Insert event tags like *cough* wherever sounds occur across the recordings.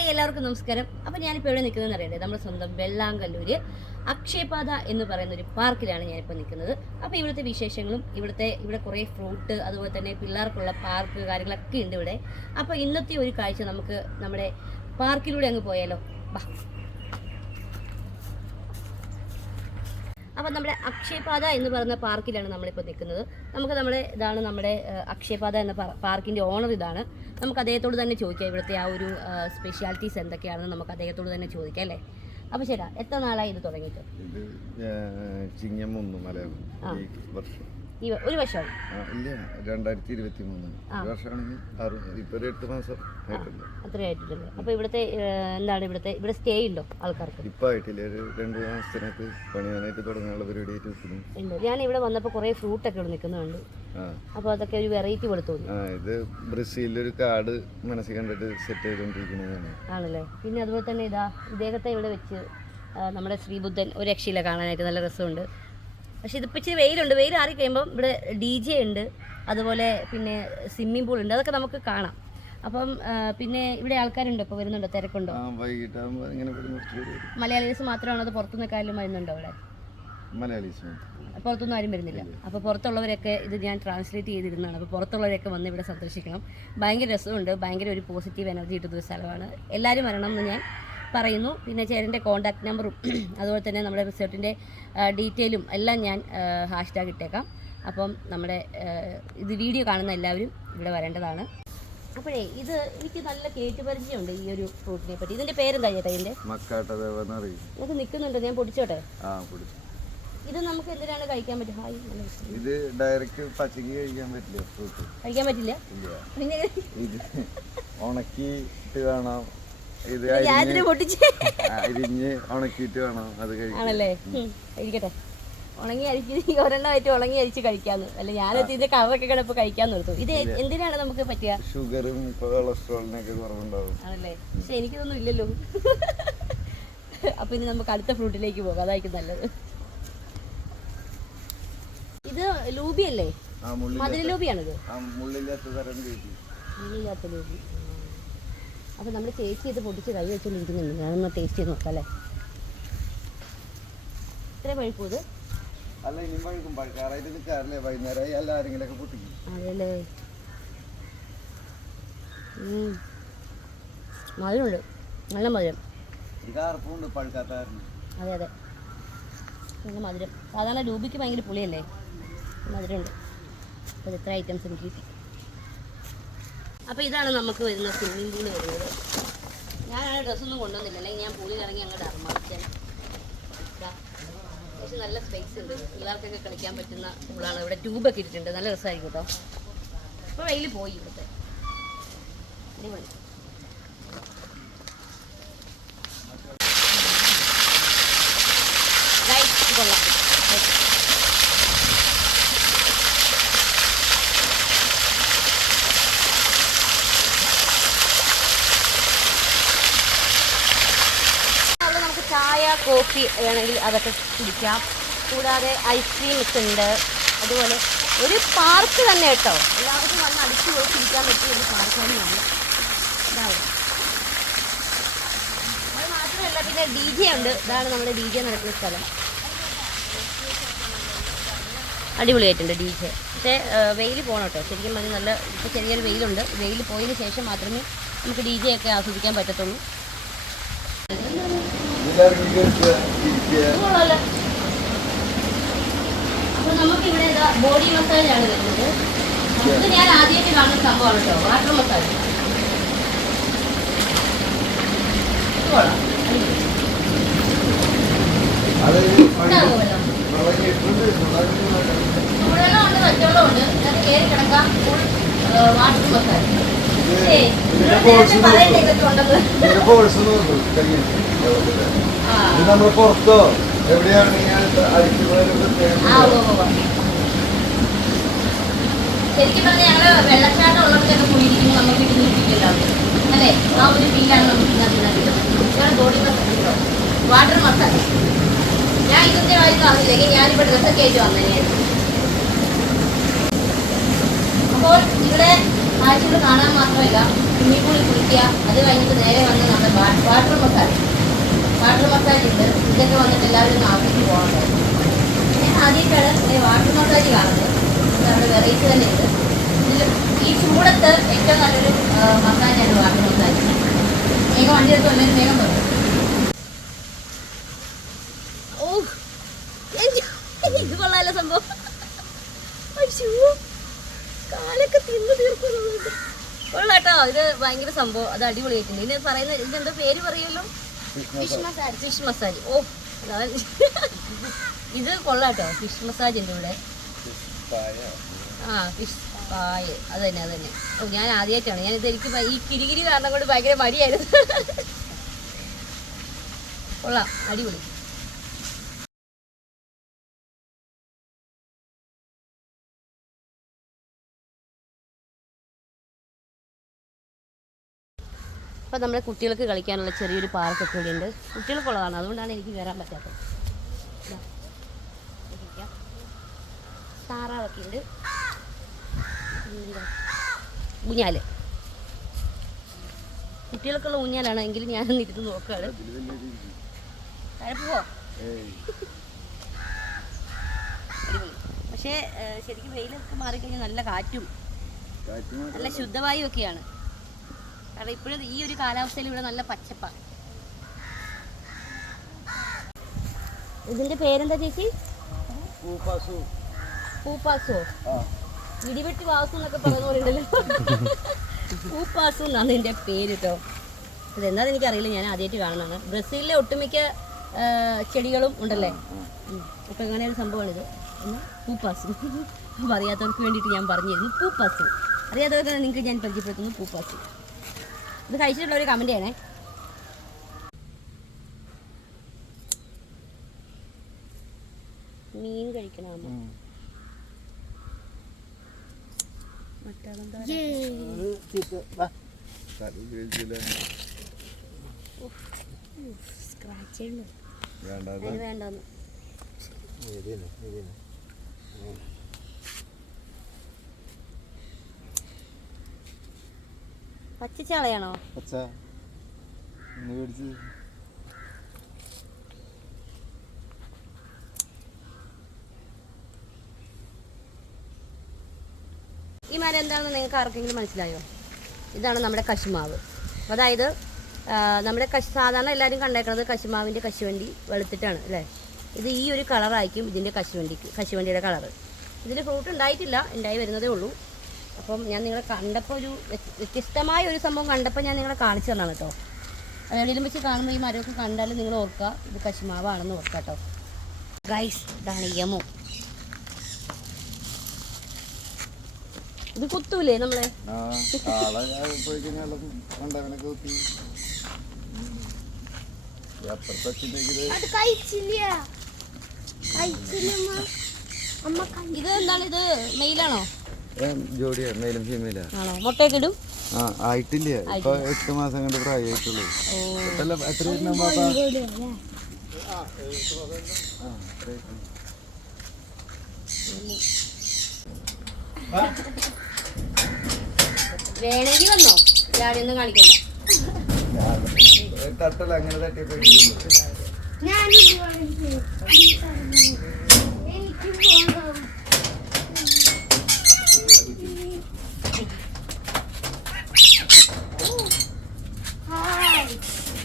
Hi എല്ലാവർക്കും നമസ്കാരം. അപ്പോൾ ഞാനിപ്പോൾ എവിടെ നിൽക്കുന്നതെന്ന് അറിയണ്ടേ നമ്മുടെ സ്വന്തം വെള്ളാങ്കല്ലൂര്. അക്ഷയപാത എന്ന് പറയുന്ന ഒരു പാർക്കിലാണ് ഞാനിപ്പോൾ നിൽക്കുന്നത്. അപ്പോൾ ഇവിടുത്തെ വിശേഷങ്ങളും ഇവിടുത്തെ ഇവിടെ കുറേ ഫ്രൂട്ട് അതുപോലെ തന്നെ പിള്ളേർക്കുള്ള പാർക്ക് കാര്യങ്ങളൊക്കെ ഉണ്ട് ഇവിടെ. അപ്പോൾ ഇന്നത്തെ ഒരു കാഴ്ച നമുക്ക് നമ്മുടെ പാർക്കിലൂടെ അങ്ങ് പോയാലോ? ബാ അപ്പം നമ്മുടെ അക്ഷയപാത എന്ന് പറയുന്ന പാർക്കിലാണ് നമ്മളിപ്പോൾ നിൽക്കുന്നത്. നമുക്ക് നമ്മുടെ ഇതാണ് നമ്മുടെ അക്ഷയപാത എന്ന പാർക്കിന്റെ ഓണർ ഇതാണ്. നമുക്ക് അദ്ദേഹത്തോട് തന്നെ ചോദിക്കാം ഇവിടുത്തെ ആ ഒരു സ്പെഷ്യാലിറ്റീസ് എന്തൊക്കെയാണെന്ന് നമുക്ക് അദ്ദേഹത്തോട് തന്നെ ചോദിക്കാം അല്ലേ? അപ്പോൾ ശരി എത്ര നാളായി ഇത് തുടങ്ങിയിട്ട്? ഈ ഒരു വർഷമായി രണ്ടായിരത്തി ഇരുപത്തി മൂന്ന് വർഷമാണെങ്കിൽ എട്ട് മാസം ആയിട്ടുണ്ട്. അപ്പോൾ ഇവിടുത്തെ എന്താണ് ഇവിടുത്തെ ഇവിടെ സ്റ്റേ ഉണ്ടോ ആൾക്കാർക്ക്? ഇപ്പൊ ആയിട്ടില്ല. ഒരു രണ്ട് മാസത്തിനകത്ത് പണിയാനായിട്ട് തുടങ്ങാനുള്ള ഞാൻ ഇവിടെ വന്നപ്പോൾ കുറേ ഫ്രൂട്ടൊക്കെ ഇവിടെ നിൽക്കുന്നുണ്ട് അപ്പോൾ അതൊക്കെ ഒരു വെറൈറ്റി പോലെ തോന്നി. ഇത് ബ്രസീലിലൊരു കാട് മനസ്സിൽ കണ്ടിട്ട് സെറ്റ് ചെയ്തുകൊണ്ടിരിക്കുന്നതാണ് ആണല്ലേ? പിന്നെ അതുപോലെ തന്നെ ഇതാ ഇദ്ദേഹത്തെ ഇവിടെ വെച്ച് നമ്മുടെ ശ്രീബുദ്ധൻ ഒരു രക്ഷയില്ല കാണാനായിട്ട് നല്ല രസമുണ്ട്. പക്ഷെ ഇതിപ്പോൾ ഇച്ചിരി വെയിലുണ്ട്. വെയിൽ ആറി കഴിയുമ്പം ഇവിടെ ഡി ജെ ഉണ്ട്. അതുപോലെ പിന്നെ സ്വിമ്മിംഗ് പൂൾ ഉണ്ട്. അതൊക്കെ നമുക്ക് കാണാം. അപ്പം പിന്നെ ഇവിടെ ആൾക്കാരുണ്ടോ? ഇപ്പോൾ വരുന്നുണ്ടോ? തിരക്കുണ്ടോ? മലയാളീസ് മാത്രമാണോ അത് പുറത്തുനിന്നൊക്കെ വരുന്നുണ്ടോ അവിടെ? മലയാളീസ് പുറത്തൊന്നും ആരും വരുന്നില്ല. അപ്പോൾ പുറത്തുള്ളവരൊക്കെ ഇത് ഞാൻ ട്രാൻസ്ലേറ്റ് ചെയ്തിരുന്നതാണ്. അപ്പോൾ പുറത്തുള്ളവരൊക്കെ വന്ന് ഇവിടെ സന്ദർശിക്കണം. ഭയങ്കര രസമുണ്ട്. ഭയങ്കര ഒരു പോസിറ്റീവ് എനർജി കിട്ടുന്ന ഒരു സ്ഥലമാണ്. എല്ലാവരും വരണം എന്ന് ഞാൻ പറയുന്നു. പിന്നെ ചേട്ടന്റെ കോൺടാക്ട് നമ്പറും *clears throat* അതുപോലെ തന്നെ നമ്മുടെ റിസോർട്ടിന്റെ ഡീറ്റെയിലും എല്ലാം ഞാൻ ഹാഷ്ടാഗ് ഇട്ടേക്കാം. അപ്പം നമ്മുടെ ഇത് വീഡിയോ കാണുന്ന എല്ലാവരും ഇവിടെ വരേണ്ടതാണ്. അപ്പോഴേ ഇത് എനിക്ക് നല്ല കേട്ട് കേട്ടുപരിചയമുണ്ട് ഈ ഒരു ഫ്രൂട്ടിനെ പറ്റി. ഇതിന്റെ പേരെന്താ ചേട്ടാ അറിയും ഇത് നിൽക്കുന്നുണ്ട്. ഞാൻ പൊടിച്ചോട്ടെ? ഇത് നമുക്ക് എന്തിനാണ് കഴിക്കാൻ പറ്റും ഇത് ഡയറക്റ്റ് പച്ചക്ക് കഴിക്കാൻ പറ്റില്ല ഫ്രൂട്ട് കഴിക്കാൻ പറ്റില്ല? പിന്നെ വേണം. ഇത് പൊട്ടിച്ച് അരിഞ്ഞ് ഉണക്കിയിട്ട് വേണം അത് ആണല്ലേ? ഇരിക്കട്ടെ. ഉണങ്ങി അരിച്ച് ഒരെണ്ണമായിട്ട് ഉണങ്ങി അരിച്ച് കഴിക്കാന്ന്. അല്ല ഞാനത് ഇതിന്റെ കവറൊക്കെ കിടപ്പ് കഴിക്കാൻ നിർത്തും ഇത് എന്തിനാണ് നമുക്ക് പറ്റുക? ഷുഗറും കൊളസ്ട്രോളിനൊക്കെ കുറവുണ്ടാവും. ആണല്ലേ? പക്ഷെ എനിക്കിതൊന്നും ഇല്ലല്ലോ. അപ്പൊ ഇനി നമുക്ക് അടുത്ത ഫ്രൂട്ടിലേക്ക് പോകാം. അതായിരിക്കും നല്ലത്. ഇത് ലൂബിയല്ലേ മധുര ലൂബിയാണിത് മുള്ളില്ലാത്ത ലൂബി. അപ്പൊ നമ്മൾ ചേച്ചി ഇത് പൊട്ടിച്ച് കൈ വെച്ചുകൊണ്ടിരിക്കുന്നുണ്ട് ഞാനൊന്ന് ടേസ്റ്റ് ചെയ്ത് നോക്കാം അല്ലേ? ഇത്ര ഇത്? അല്ല പഴുക്കും. പഴുക്കാറായിട്ട് നിൽക്കാറില്ലേ വൈകുന്നേരമായി അല്ല ആരെങ്കിലൊക്കെ പൊട്ടിക്കും അതല്ലേ മധുരമുണ്ട്. നല്ല മധുരം. പഴുക്കാത്ത അതെ അതെ. നല്ല മധുരം. സാധാരണ രൂപയ്ക്ക് ഭയങ്കര പുളിയല്ലേ? മധുരമുണ്ട്. അപ്പോൾ ഇത്ര ഐറ്റംസ് എനിക്ക് കിട്ടി. അപ്പോൾ ഇതാണ് നമുക്ക് വരുന്ന സ്വിമ്മിംഗ് പൂൾ വരുന്നത്. ഞാൻ ആ ഡ്രസ്സൊന്നും കൊണ്ടുവന്നില്ല. അല്ലെങ്കിൽ ഞാൻ പൂളിൽ ഇറങ്ങി അങ്ങോട്ട് അർമാദിച്ചാൽ പക്ഷെ നല്ല സ്പേസ് ഉണ്ട്. പിള്ളേർക്കൊക്കെ കളിക്കാൻ പറ്റുന്ന പൂളാണ് ഇവിടെ ട്യൂബൊക്കെ ഇട്ടിട്ടുണ്ട്. നല്ല രസമായിരിക്കും കേട്ടോ ഇപ്പോൾ വെയിൽ പോയി ഇവിടുത്തെ Guys, ഇത് കൊള്ളാം അവിടെ നമുക്ക് ചായ കോഫി വേണമെങ്കിൽ അതൊക്കെ കുടിക്കാം. കൂടാതെ ഐസ്ക്രീംസ് ഉണ്ട് അതുപോലെ ഒരു പാർക്ക് തന്നെ കേട്ടോ. എല്ലാവർക്കും വന്ന് അടിച്ചു പോയി കുടിക്കാൻ പറ്റിയ ഒരു പാർക്ക് തന്നെയാണ്. അത് മാത്രമല്ല പിന്നെ ഡി ജെ ഉണ്ട്. ഇതാണ് നമ്മുടെ ഡി ജെ നടക്കുന്ന സ്ഥലം. അടിപൊളിയായിട്ടുണ്ട് ഡി ജെ പക്ഷേ വെയിൽ പോകണം കേട്ടോ. ശരിക്കും പറഞ്ഞാൽ നല്ല ഇപ്പോൾ ചെറിയൊരു വെയിലുണ്ട്. വെയിൽ പോയതിന് ശേഷം മാത്രമേ നമുക്ക് ഡി ജെ ഒക്കെ ആസ്വദിക്കാൻ പറ്റത്തുള്ളൂ. അപ്പോൾ നമുക്ക് ഇവിടെ ബോഡി മസാജ് ആണ് വരുന്നത്. ഇത് ഞാൻ ആദ്യമായിട്ട് കാണുന്ന സംഭവമാണ് കേട്ടോ. വാട്ടർ മസാജ് ചൂടുവെള്ളം ഉണ്ട് പച്ചവെള്ളം ഉണ്ട് ഇതിനകത്ത് കയറി കിടക്കാം. ഫുൾ വാട്ടർ മസാജ് പറയണ്ടേ ഇതൊക്കെ ഉണ്ടെന്ന്. നമ്മൾ പുറത്തോ? എവിടെയാണ് പ്രത്യേകം ആ ഒരു വാട്ടർ ഞാൻ ഇതിന്റെ കാര്യം അറിയില്ലെങ്കിൽ ഞാനിപ്പോ ഡ്രസ്സൊക്കെ ആയിട്ട് വന്നേനെ അപ്പോൾ ഇവിടെ ആഴ്ചകൾ കാണാൻ മാത്രമല്ല സ്വിമ്മിംഗ് കുളിക്കുക അത് കഴിഞ്ഞിട്ട് നേരെ വന്ന് നമ്മുടെ വാട്ടർ മസാജ് വാട്ടർ മസാജ് ഉണ്ട്. ഇതൊക്കെ വന്നിട്ട് എല്ലാവരും ആവശ്യത്തിന് ആവശ്യം പോകണം ഞാൻ ആദ്യമായിട്ടാണ് വാട്ടർ മസാജ് കാണുന്നത്. നമ്മുടെ വെറൈറ്റി തന്നെ ഉണ്ട് ഈ ചൂടത്ത് ഏറ്റവും നല്ലൊരു മസാജാണ് വാട്ടർ മസാജ്. വേഗം വണ്ടി എടുത്ത് വല്ലതും വേഗം ഓ ഇത് കാലൊക്കെ തിന്നു തീർക്കുന്നുണ്ട്. കൊള്ളാട്ടോ ഇത് ഭയങ്കര സംഭവം. അത് അടിപൊളിയായിട്ടുണ്ട്. ഇതിന് പറയുന്ന ഇതെന്താ പേര് പറയുമല്ലോ? ഫിഷ് മസാജ് ഫിഷ് മസാജ് ഓ ഇത് കൊള്ളാട്ടോ ഫിഷ് മസാജ് കൂടെ ആ ഫിഷ് പായ അത് തന്നെ അത് തന്നെ ഓ ഞാൻ ആദ്യമായിട്ടാണ് ഞാൻ ഇത് എനിക്ക് ഈ കിരികിരി കാരണം കൊണ്ട് ഭയങ്കര മടിയായിരുന്നു. കൊള്ളാം അടിപൊളി. അപ്പോൾ നമ്മുടെ കുട്ടികൾക്ക് കളിക്കാനുള്ള ചെറിയൊരു പാർക്കൊക്കെ ഇവിടെ ഉണ്ട് കുട്ടികൾക്കുള്ളതാണ്. അതുകൊണ്ടാണ് എനിക്ക് വരാൻ പറ്റാത്തത്. താറാവൊക്കെ ഉണ്ട്? ഊഞ്ഞാൽ. കുട്ടികൾക്കുള്ള ഊഞ്ഞാലാണ് എങ്കിലും ഞാനൊന്ന് ഇരുന്ന് നോക്കുകയാണ് പക്ഷേ ശരിക്കും വെയിലൊക്കെ മാറിക്കഴിഞ്ഞാൽ നല്ല കാറ്റും നല്ല ശുദ്ധവായു ഒക്കെയാണ് കാരണം ഇപ്പോഴും ഈ ഒരു കാലാവസ്ഥയിൽ ഇവിടെ നല്ല പച്ചപ്പാണ് ഇതിന്റെ പേരെന്താ ചേച്ചി? പൂപ്പാസോ. ഇടിവെട്ടി വാസു എന്നൊക്കെ പറയുന്ന പോലെ ഉണ്ടല്ലോ. പൂപ്പാസു എന്നാണ് ഇതിന്റെ പേര് കേട്ടോ. ഇതെന്താന്ന് എനിക്കറിയില്ല. ഞാൻ ആദ്യമായിട്ട് കാണുന്നതാണ്. ബ്രസീലിലെ ഒട്ടുമിക്ക ചെടികളും ഉണ്ടല്ലേ. അപ്പൊ ഇങ്ങനെ ഒരു സംഭവമാണിത് പൂപ്പാസു. അപ്പോൾ അറിയാത്തവർക്ക് വേണ്ടിയിട്ട് ഞാൻ പറഞ്ഞിരുന്നു. പൂപ്പാസു. അറിയാത്തവർക്ക് നിങ്ങൾക്ക് ഞാൻ പരിചയപ്പെടുത്തുന്നു പൂപ്പാസു. ഇത് കഴിച്ചിട്ടുള്ള ഒരു കമന്റ് ചെയ്യണേ മീൻ മറ്റേതെന്താ സ്ക്രാച്ച് വേണ്ടെന്ന്? പച്ചച്ചാളയാണോ? പച്ച. ഈ മരം എന്താണെന്ന് നിങ്ങൾക്ക് ആർക്കെങ്കിലും മനസ്സിലായോ? ഇതാണ് നമ്മുടെ കശുമാവ്. അതായത് നമ്മുടെ കശ് സാധാരണ എല്ലാവരും കണ്ടേക്കുന്നത് കശുമാവിന്റെ കശുവണ്ടി വെളുത്തിട്ടാണ് അല്ലേ? ഇത് ഈ ഒരു കളറായിരിക്കും ഇതിന്റെ കശുവണ്ടിക്ക് കശുവണ്ടിയുടെ കളറ്. ഇതിൽ ഫ്രൂട്ട് ഉണ്ടായിട്ടില്ല ഉണ്ടായി വരുന്നതേ ഉള്ളൂ. അപ്പം ഞാൻ നിങ്ങളെ കണ്ടപ്പോൾ ഒരു വ്യത്യ- വ്യത്യസ്തമായ ഒരു സംഭവം കണ്ടപ്പോൾ ഞാൻ നിങ്ങളെ കാണിച്ചു തന്നാണ് കേട്ടോ. എവിടെയെങ്കിലും വെച്ച് കാണുമ്പോൾ ഈ മരമൊക്കെ കണ്ടാലും നിങ്ങൾ ഓർക്കുക ഇത് കശുമാവാണെന്ന് ഓർക്കുക കേട്ടോ. ഗൈസ് ഇതാണ് യമു. ഇത് കുത്തൂലേ നമ്മളെ? ഇത് എന്താണ് ഇത്? മെയിലാണോ? ജോഡിയാ മെയിലും ഫീമെയിലാ ആണോ? മുട്ടയൊക്കെ ഇടും? ആ ആയിട്ടില്ല? ഇപ്പൊ എട്ട് മാസം കണ്ട് പ്രായമായിട്ടുള്ളൂ അല്ല എത്ര? വേണമെങ്കിൽ വന്നോ? ഒന്നും കാണിക്കണ്ട. ഞാൻ തട്ടല്ല അങ്ങനെ തട്ടിയപ്പോ ഇരിക്കുന്നു. ഞാനും എനിക്ക് പോകണം ഹായ്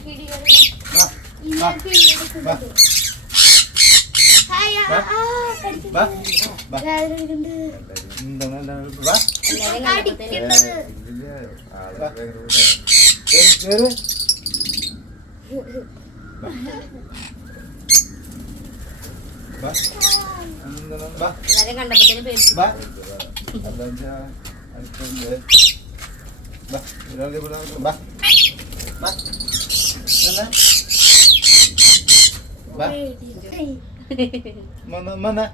കിടികളുടെ വാ, ഇന്ന വാ, കിടിയെടുക്കുന്നത് ഹായ് Manda? Manda?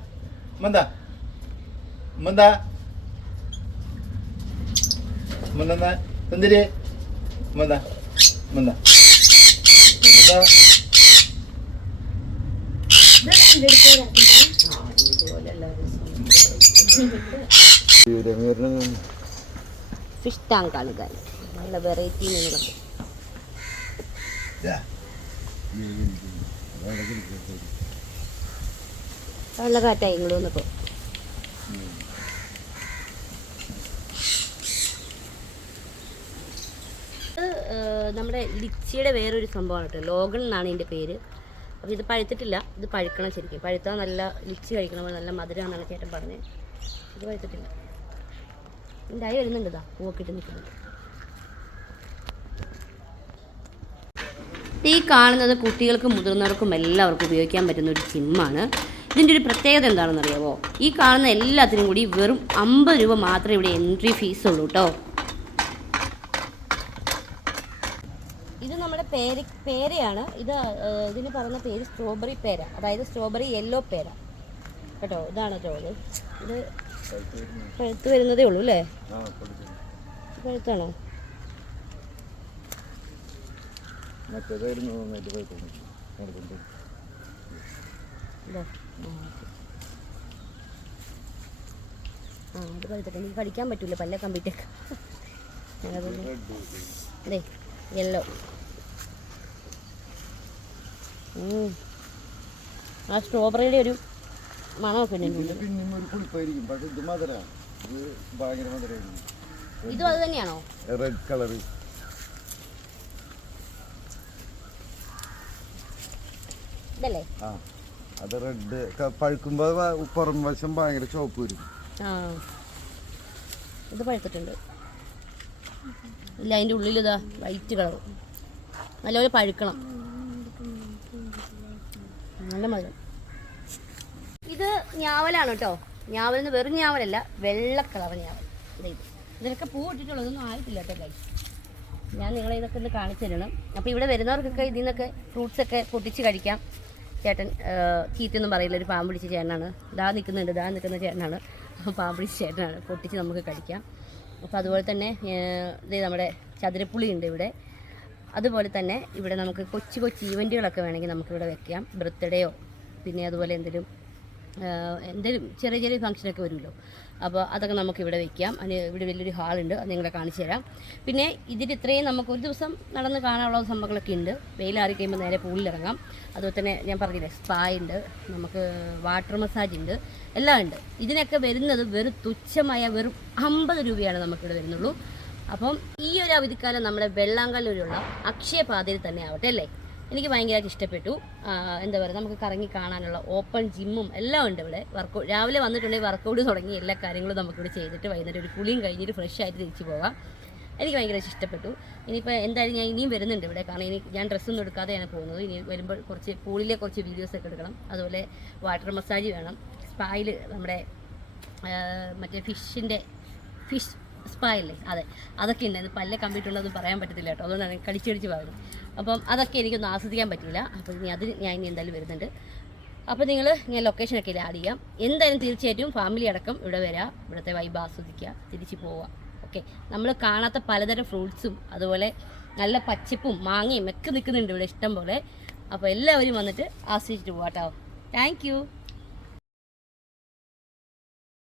Manda വാ, വാ. Manda? Manda? Manda? ഫിഷ് ടാങ്കാണ് ഗൈസ് നല്ല വെറൈറ്റി മീനുകളൊക്കെ കാറ്റായി ഇങ്ങോട്ട് നമ്മുടെ ലിച്ചിയുടെ വേറൊരു സംഭവമാണ് കേട്ടോ. ലോഗൺ എന്നാണ് ഇതിന്റെ പേര്. അപ്പോൾ ഇത് പഴുത്തിട്ടില്ല. ഇത് പഴുക്കണം ശരിക്കും. പഴുത്താൽ നല്ല ലിച്ചി കഴിക്കണം. നല്ല മധുരമാണെന്നാണ് ചേട്ടൻ പറഞ്ഞത് ഇത് പഴുത്തിട്ടില്ല. ഉണ്ടായി വരുന്നുണ്ട് ഇതാ. പൂവൊക്കെ ഇട്ട് നിൽക്കുന്നുണ്ട്. ഈ കാണുന്നത് കുട്ടികൾക്കും മുതിർന്നവർക്കും എല്ലാവർക്കും ഉപയോഗിക്കാൻ പറ്റുന്ന ഒരു സിമ്മാണ് ഇതിന്റെ ഒരു പ്രത്യേകത എന്താണെന്ന് അറിയാമോ ഈ കാണുന്ന എല്ലാത്തിനും കൂടി വെറും അമ്പത് രൂപ മാത്രമേ ഇവിടെ എൻട്രി ഫീസ് ഉള്ളൂ കേട്ടോ ഇത് നമ്മുടെ പേര പേരയാണ്. ഇത് ഇതിന് പറയുന്ന പേര് സ്ട്രോബെറി പേര. അതായത് സ്ട്രോബെറി യെല്ലോ പേര. കേട്ടോ? ഇതാണ് കേട്ടോ ഇത്. പഴുത്ത് വരുന്നതേ ഉള്ളൂ അല്ലേ? പഴുത്താണോ? മറ്റേതായിരുന്നു നന്നായിട്ട് പോയിട്ടുണ്ട് ആ, അത് പഴുത്തിട്ട് എനിക്ക് കടിക്കാൻ പറ്റൂല. പല്ല കമ്പിട്ടേക്ക് അതെ യെല്ലോ ആ സ്ട്രോബെറിയുടെ ഒരു മണമൊക്കെ ഇത് അത് തന്നെയാണോ? റെഡ് കളറ് ഇതല്ലേ? ആ അത് റെഡ് പഴുക്കുമ്പോ പുറം വശം ഭയങ്കര ചുവപ്പ് വരും. ആ ഇത് പഴുത്തിട്ടുണ്ട്. ഇല്ല അതിന്റെ ഉള്ളിൽ ഇതാ വൈറ്റ് കളർ. നല്ലപോലെ പഴുക്കണം. നല്ല മധുരം. ഇത് ഞാവലാണ് കേട്ടോ. ഞാവൽ എന്ന് വെറും ഞാവലല്ല വെള്ള കളർ ഞാവൽ. ഇത് ഇതിനൊക്കെ പൂ ഇട്ടിട്ടുള്ളതൊന്നും ആയിട്ടില്ല കേട്ടോ കൈ ഞാൻ നിങ്ങളെ ഇതൊക്കെ ഒന്ന് കാണിച്ചു തരണം. അപ്പോൾ ഇവിടെ വരുന്നവർക്കൊക്കെ ഇതിൽ നിന്നൊക്കെ ഫ്രൂട്ട്സ് ഒക്കെ പൊട്ടിച്ച് കഴിക്കാം. ചേട്ടൻ ചീത്തയൊന്നും പറയില്ല. ഒരു പാമ്പ് പിടിച്ച ചേട്ടനാണ്. ദാ നിൽക്കുന്നുണ്ട് ദാ നിൽക്കുന്ന ചേട്ടനാണ്. പാമ്പ് പിടിച്ച ചേട്ടനാണ്. പൊട്ടിച്ച് നമുക്ക് കഴിക്കാം അപ്പോൾ അതുപോലെ തന്നെ ഇത് നമ്മുടെ ചതുരപ്പുളി ഉണ്ട് ഇവിടെ. അതുപോലെ തന്നെ ഇവിടെ നമുക്ക് കൊച്ചു കൊച്ചു ഈവന്റുകളൊക്കെ വേണമെങ്കിൽ നമുക്കിവിടെ വെക്കാം. ബർത്ത്ഡേയോ പിന്നെ അതുപോലെ എന്തെങ്കിലും എന്തെങ്കിലും ചെറിയ ചെറിയ ഫംഗ്ഷനൊക്കെ വരുമല്ലോ. അപ്പോൾ അതൊക്കെ നമുക്ക് ഇവിടെ വെക്കാം. അതിന് ഇവിടെ വലിയൊരു ഹാളുണ്ട് അത് നിങ്ങളെ കാണിച്ചു തരാം. പിന്നെ ഇതിൽ ഇത്രയും നമുക്ക് ഒരു ദിവസം നടന്ന് കാണാനുള്ള സംഭവങ്ങളൊക്കെ ഉണ്ട്. വെയിലാറി കഴിയുമ്പോൾ നേരെ പൂളിലിറങ്ങാം അതുപോലെ തന്നെ ഞാൻ പറഞ്ഞില്ലേ സ്പാ ഉണ്ട്. നമുക്ക് വാട്ടർ മസാജ് ഉണ്ട്. എല്ലാം ഉണ്ട്. ഇതിനൊക്കെ വരുന്നത് വെറും തുച്ഛമായ വെറും അമ്പത് രൂപയാണ് നമുക്കിവിടെ വരുന്നുള്ളൂ. അപ്പം ഈ ഒരു അവധിക്കാലം നമ്മുടെ വെള്ളാങ്കല്ലൂരുള്ള അക്ഷയപാതയിൽ തന്നെ ആവട്ടെ അല്ലേ? എനിക്ക് ഭയങ്കരമായിട്ട് ഇഷ്ടപ്പെട്ടു. എന്താ പറയുക നമുക്ക് കറങ്ങി കാണാനുള്ള ഓപ്പൺ ജിമ്മും എല്ലാം ഉണ്ട് ഇവിടെ. വർക്ക് രാവിലെ വന്നിട്ടുണ്ടെങ്കിൽ വർക്കൗട്ട് തുടങ്ങി എല്ലാ കാര്യങ്ങളും നമുക്കിവിടെ ചെയ്തിട്ട് വൈകുന്നേരം ഒരു കുളിയും കഴിഞ്ഞിട്ട് ഫ്രഷ് ആയിട്ട് തിരിച്ചു പോകാം. എനിക്ക് ഭയങ്കര ഇഷ്ടപ്പെട്ടു. ഇനിയിപ്പോൾ എന്തായാലും ഞാൻ ഇനിയും വരുന്നുണ്ട് ഇവിടെ. കാരണം ഇനി ഞാൻ ഡ്രസ്സൊന്നും എടുക്കാതെയാണ് പോകുന്നത്. ഇനി വരുമ്പോൾ കുറച്ച് പൂളിലെ കുറച്ച് വീഡിയോസ് ഒക്കെ എടുക്കണം. അതുപോലെ വാട്ടർ മസാജ് വേണം. സ്പായിൽ നമ്മുടെ മറ്റേ ഫിഷിന്റെ ഫിഷ് സ്പാ അതെ. അതൊക്കെ ഉണ്ട്. പല്ല കമ്പിട്ടുള്ളതൊന്നും പറയാൻ പറ്റത്തില്ല കേട്ടോ. അതുകൊണ്ടാണ് കടിച്ചടിച്ച് പറഞ്ഞു അപ്പം അതൊക്കെ എനിക്കൊന്നും ആസ്വദിക്കാൻ പറ്റില്ല. അപ്പോൾ ഇനി അതിന് ഞാൻ ഇനി എന്തായാലും വരുന്നുണ്ട്. അപ്പോൾ നിങ്ങൾ ഞാൻ ലൊക്കേഷനൊക്കെ ആഡ് ചെയ്യാം. എന്തായാലും തീർച്ചയായിട്ടും ഫാമിലി അടക്കം ഇവിടെ വരാം. ഇവിടുത്തെ വൈബ് ആസ്വദിക്കുക തിരിച്ച് പോവുക. ഓക്കെ നമ്മൾ കാണാത്ത പലതരം ഫ്രൂട്ട്സും അതുപോലെ നല്ല പച്ചപ്പും മാങ്ങയും ഒക്കെ നിൽക്കുന്നുണ്ട് ഇവിടെ ഇഷ്ടം പോലെ അപ്പോൾ എല്ലാവരും വന്നിട്ട് ആസ്വദിച്ചിട്ട് പോകാം കേട്ടോ